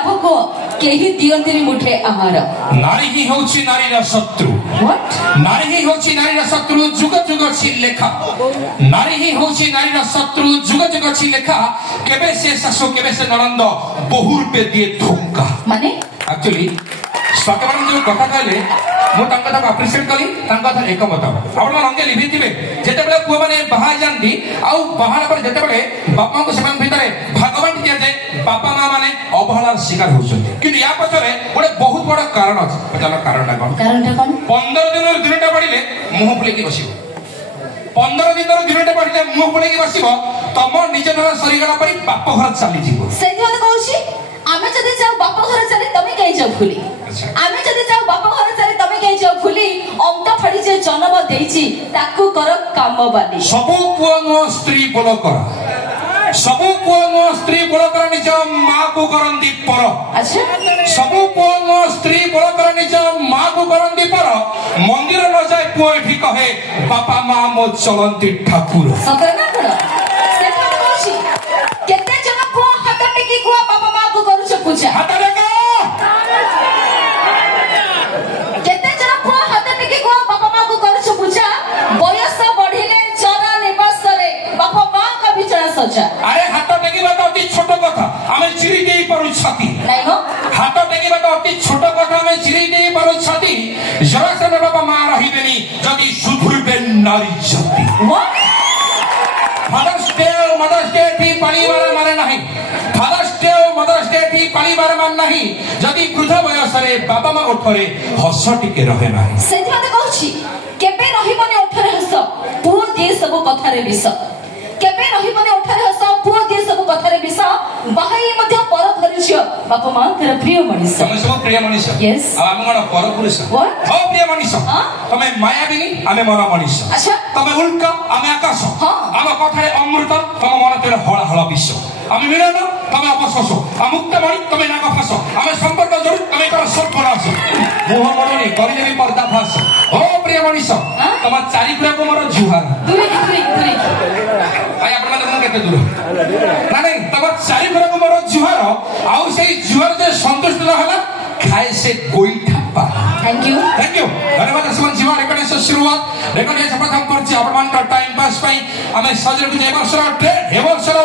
लाभ को केही दियंतिनी मुठे आहार नारी ही होची नारीर शत्रु व्हाट नारी ही होची नारीर शत्रु जुग जुग छी लेखा नारी ही होची नारीर शत्रु जुग जुग छी लेखा केबे से सासु केबे से ननंद बहुर पे दिए धोखा माने एक्चुअली स्वागतम जो कथा कहले मु तांका ताको अप्रिशिएट कली तांका था एकमत आपण मन अंगे लिखि थिबे जेते बेले पुआ माने बाहा जानती आउ बाहार पर जेते बेले बापा को समान भितरे भगवान दिया जाय बापा मां माने अवहेलार शिकार होछन्ते किंतु या पछरे गोटे बहुत बड़ कारण अछि पछला कारणटा कोन 15 दिन दिनटा पडिले मुह फुलेकी बसिबो 15 दिन दिनटा पडिले मुह फुलेकी बसिबो तम निज घर सरीगला परि बाप घर चली जीवो सेति मन कहूची आमे जदि जाऊ बाप घर चली तमे कहि जाऊ फुली आमे जदि जाऊ बाप घर चली तमे कहि जाऊ फुली अमता फड़ी जे जन्म देइची ताकू कर काम बाली सबु पुओ स्त्री बोल कर सबु पुओ स्त्री बोल कर निज मां को करंदी पर अच्छा सबु पुओ स्त्री बोल कर निज मां को करंदी पर मंदिर न जाय पुओ एठी कहे बापा मां मो चलंती ठाकुर सकर ना कर सेति मन कहूची केते जन पुओ हाथ टेकी कुआ बापा मां को करू छ पूजा हाथ टेका केते जन पुओ हाथ टेकी कुआ बापा मां को करू छ पूजा बयस बढ़िले चरा निवास रे बापा मां का बिचारा सजा अरे हाथ टेकीबा तो अति छोट कथा हमें चिरी देई परू छाती नहीं हो हाथ टेकीबा तो अति छोट कथा हमें चिरी देई परू छाती जरा से बापा मां रहिबेनी जदी सुधुरबे नारी जाति व्हाट मदर्स डे भी पानी मारे नहीं मदर्स डे भी पानी मारे नहीं जदी वृद्ध वयस रे बाबा मां ओठरे हस टिके रहे नहीं सेति मते कहूची केबे रहिबने ओठरे हस पुओ दिए सब कथा रे विष केबे रहिबने ओठरे हस पुओ दिए सब कथा रे विष बाहाई मध्ये पर धरिछ बापा मां तेरा प्रिय मनीष तमे सब प्रिय मनीष यस हम गण पर पुरुष ओ प्रिय मनीष तमे मायाबिनी आमे मन मनीष अच्छा तमे उल्का आमे आकाश आम कथा रे अमृत तम मन तेरे हळ हळ विश्व आमे मिलन तमे अपसस आ मुक्त मणि तमे नाग फास आमे संपर्क जरूर तमे कर सर्पनाश मोह मरणी करिलेबी पर्दा फास ओ प्रिय मनीष तम चारि पुरा को मोर जुहार दूरी आय आपण माने केते दूर ना नहीं तम चारि पुरा को मोर जुहार आउ सेई जुहार जे संतुष्ट न होला खाए से गोईठा पा थैंक यू धन्यवाद सुमन जीवा रेकर्डिंग से शुरुआत रेकर्डिंग से प्रथम करछि आपण मान का टाइम पास पई हमें सजर के वर्षर